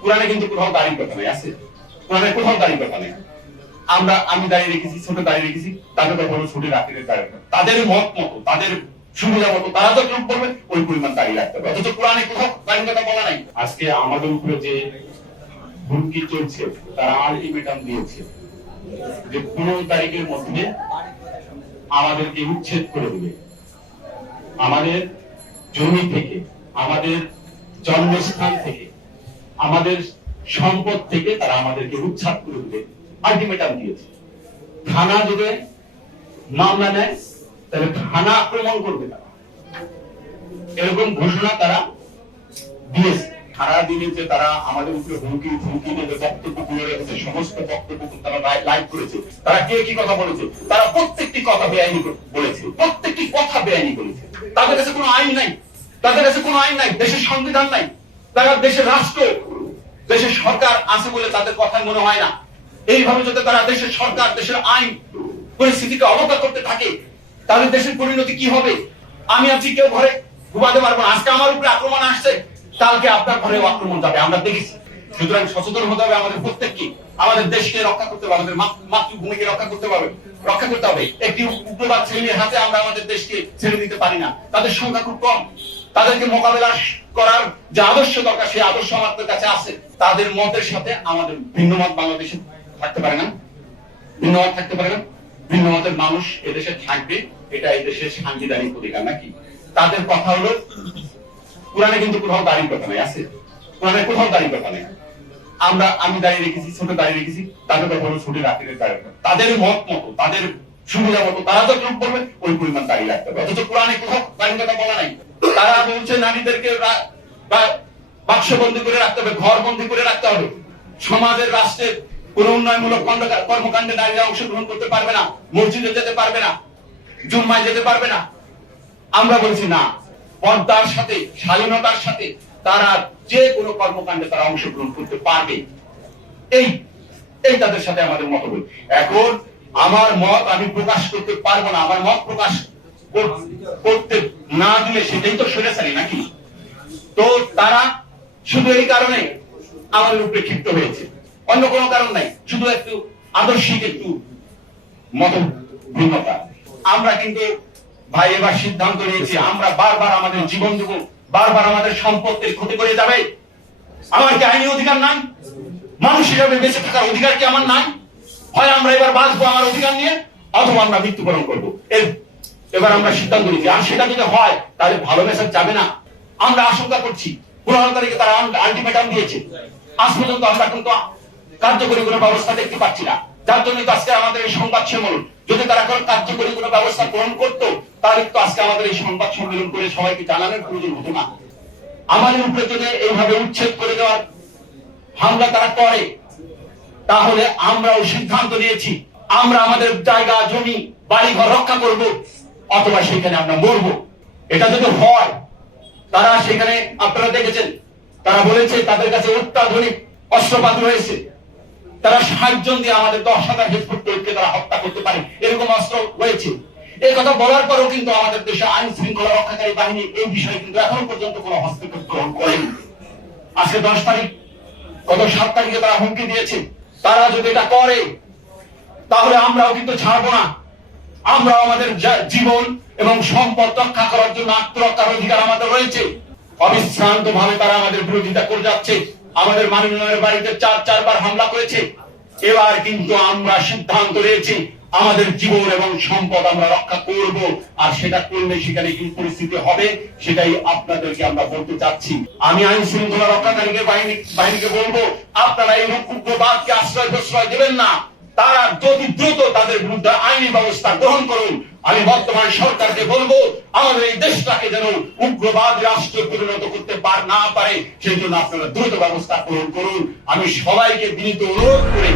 কোরআনে কিন্তু কোথাও দাড়ির কথা নেই, আছে কোরআনে কোথাও দাড়ির কথা নেই। আমি দাঁড়িয়ে রেখেছি, ছোট দাঁড়িয়ে রেখেছি, তাদের কথা হলো ছোট রাখতে তাদের মত মতো, তাদের সুবিধা মতো তারা যত করবে ওই পরিমাণ দাঁড়িয়ে রাখতে হবে, অথচ কোরআনে কোথাও দাঁড়ির কথা বলা নাই। আজকে আমাদের উপরে যে হুমকি চলছে, তারা আলটিমেটাম দিয়েছে যে 15 তারিখের মধ্যে আমাদেরকে উচ্ছেদ করে দেবে, আমাদের জমি থেকে, আমাদের জন্মস্থান থেকে, আমাদের সম্পদ থেকে তারা আমাদেরকে উচ্ছেদ করে দেবে, আলটিমেটাম দিয়েছে। থানা যদি মামলা নেয় তাহলে থানা আক্রমণ করবে তারা, এরকম ঘোষণা তারা দিয়েছে। সারাদিনে যে তারা আমাদের উপরে হুমকি দেবে, বক্তব্য তুলে রেখেছে, সমস্ত বক্তব্য তারা লাইভ করেছে। তারা কে কি কথা বলেছে, তারা প্রত্যেকটি কথা বেআইনি বলেছে, প্রত্যেকটি কথা বেআইনি বলেছে। তাদের কাছে কোনো আইন নাই, তাদের কাছে কোনো আইন নাই, দেশের সংবিধান নাই, তারা দেশের রাষ্ট্র, দেশের সরকার আছে বলে তাদের কথা মনে হয় না। এইভাবে যদি তারা দেশের সরকার, দেশের আইন পরিস্থিতিকে অবজ্ঞা করতে থাকে, তাহলে দেশের পরিণতি কি হবে? আমি আছি, কেউ ঘরে ঘুমাতে পারবো না। আজকে আমার উপরে আক্রমণ আসছে, কালকে আপনার ঘরে আক্রমণ যাবে, আমরা দেখেছি। সুতরাং সচেতন হতে হবে আমাদের প্রত্যেককে, আমাদের দেশকে রক্ষা করতে হবে, আমাদের মাতৃভূমিকে রক্ষা করতে হবে। একটি উগ্রবাদ শ্রেণীর হাতে আমরা আমাদের দেশকে ছেড়ে দিতে পারি না। তাদের সংখ্যা খুব কম, তাদেরকে মোকাবেলা করার যে আদর্শ দরকার সেই আদর্শ আমাদের কাছে আছে। তাদের মতের সাথে আমাদের ভিন্ন মত বাংলাদেশে থাকতে পারে না, ভিন্ন মত থাকতে পারে না। ভিন্ন মতের মানুষ এদেশে থাকবে, এটা এই দেশের সাংবিধানিক অধিকার নাকি? তাদের কথা হলো কোরআনে কিন্তু কোথাও দাড়ির কথা নেই, আছে কোরআনে কোথাও দাড়ির কথা নেই। আমি দাঁড়িয়ে রেখেছি, ছোট দাঁড়িয়ে রেখেছি, তাদের কথা হলো ছোট রাখতে তাদের মত মতো, তাদের সুবিধা মতো তারা যত করবে ওই পরিমাণ দাঁড়িয়ে রাখতে হবে, অথচ কোরআনে কোথাও দাড়ির কথা বলা নাই। তারা বলছে নারীদেরকে বাক্সবন্দি করে রাখতে হবে, ঘর বন্দি করে রাখতে হবে, সমাজের রাষ্ট্রের কোন উন্নয়নমূলক কর্মকাণ্ডে নারীরা অংশগ্রহণ করতে পারবে না, মসজিদে যেতে পারবে না, জুম্মায় যেতে পারবে না। আমরা বলছি না, পর্দার সাথে, শালীনতার সাথে তারা যে কোনো কর্মকাণ্ডে তারা অংশগ্রহণ করতে পারবে, এই তাদের সাথে আমাদের মতভেদ। এখন আমার মত আমি প্রকাশ করতে পারবো না, আমার মত প্রকাশ করতে না দিলে সেটাই তো স্বৈরাচারী নাকি? তো তারা শুধু এই কারণে আমাদের উপরে ক্ষিপ্ত হয়েছে, অন্য কোনো কারণ নাই, শুধু একটু আদর্শিক একটু মত ভিন্নতা। আমরা কিন্তু ভাই এবার সিদ্ধান্ত নিয়েছি, আমরা বারবার আমাদের জীবন দেব, বারবার আমাদের সম্পত্তির ক্ষতি করে যাবে। আমার কি আইনি অধিকার নাই? মানুষ হিসাবে বেঁচে থাকার অধিকার কি আমার নাই? হয় আমরা এবার বাঁচবো আমার অধিকার নিয়ে, অথবা আমরা মৃত্যুবরণ করবো। এবার আমরা সিদ্ধান্ত নিয়েছি। আর সেটা যদি হয় তাহলে ভালো মেসেজ যাবে না। আমরা আশঙ্কা করছি 15 তারিখে তারা আলটিমেটাম দিয়েছে, আজ পর্যন্ত আমরা কিন্তু কার্যকরী কোনো ব্যবস্থা দেখতে পাচ্ছি না। যার জন্য আজকে আমাদের এই সংবাদ সম্মেলন। যদি তারা কোনো কার্যকরী কোনো ব্যবস্থা গ্রহণ করতো তাহলে তো আজকে আমাদের এই সংবাদ সম্মেলন করে সবাইকে জানানোর প্রয়োজন হতো না। আমাদের উপরে যদি এইভাবে উচ্ছেদ করে দেওয়ার হামলা তারা করে, তাহলে আমরাও সিদ্ধান্ত নিয়েছি, আমরা আমাদের জায়গা, জমি, বাড়ি ঘর রক্ষা করব, অথবা সেখানে আমরা মরব। এটা যদি হয়, তারা সেখানে, আপনারা দেখেছেন, তারা বলেছে তাদের কাছে অত্যাধুনিক অস্ত্রপাতি রয়েছে, তারা 60 জন দিয়ে আমাদের 10,000 হিজবুত তৈরিকে তারা হত্যা করতে পারে, এরকম অস্ত্র রয়েছে। এই কথা বলার পরেও কিন্তু আমাদের দেশে আইন শৃঙ্খলা রক্ষাকারী বাহিনী এই বিষয়ে কিন্তু এখনো পর্যন্ত কোনো হস্তক্ষেপ গ্রহণ করেনি। আজকে 10 তারিখ, গত 7 তারিখে তারা হুমকি দিয়েছে। তারা যদি এটা করে তাহলে আমরাও কিন্তু ছাড়বো না। আমরা আমাদের জীবন এবং সম্পদ রক্ষা করার জন্য আত্মরক্ষার অধিকার আমাদের রয়েছে। অবিশ্রান্ত ভাবে তারা আমাদের বিরোধিতা করে যাচ্ছে, আমাদের মাননীয় বাড়িতে 4 বার হামলা করেছে। এবার কিন্তু আমরা সিদ্ধান্ত নিয়েছি আমাদের জীবন এবং সম্পদ আমরা রক্ষা করব, আর সেটা করলে সেখানে কি পরিস্থিতি হবে সেটাই আপনাদেরকে আমরা বলতে চাচ্ছি। আমি আইন শৃঙ্খলা রক্ষাকারীকে বাহিনীকে বলবো, আপনারা এই উগ্রবাদকে আশ্রয় প্রশ্রয় দেবেন না। তারা যদি দ্রুত তাদের বিরুদ্ধে আইনি ব্যবস্থা গ্রহণ করুন। আমি বর্তমান সরকারকে বলবো, আমাদের এই দেশটাকে যেন উগ্রবাদ রাষ্ট্রে পরিণত করতে না পারে সেই জন্য আপনারা দ্রুত ব্যবস্থা গ্রহণ করুন। আমি সবাইকে বিনীত অনুরোধ করে